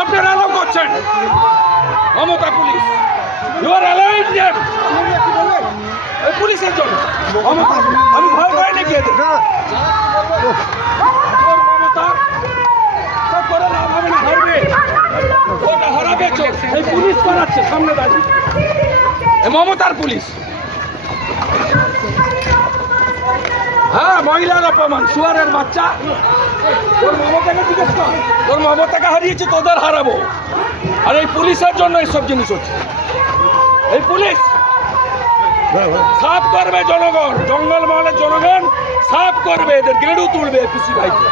আপনারা অ্যালাউ করছেন Mamata police, you R allowing them. এই পুলিশের জন্য আমি ভয় পাই নাকি এদের? মমতা সব করে লাভ হবে না, হারবে, ওটা হারাবে। এই পুলিশ করাচ্ছে সামনে দাঁড়িয়ে, মমতার পুলিশ। হ্যাঁ, মহিলার অপমান, শুয়ারের বাচ্চা। তোর মমতাকে জিজ্ঞেস কর, তোর মমতাকে হারিয়েছে, তোদের হারাবো। আর এই পুলিশের জন্য এইসব জিনিস হচ্ছে। এই পুলিশ সাফ করবে জনগণ, জঙ্গলমহলের জনগণ সাফ করবে, এদের গেড়ু তুলবে পিসি ভাইকে।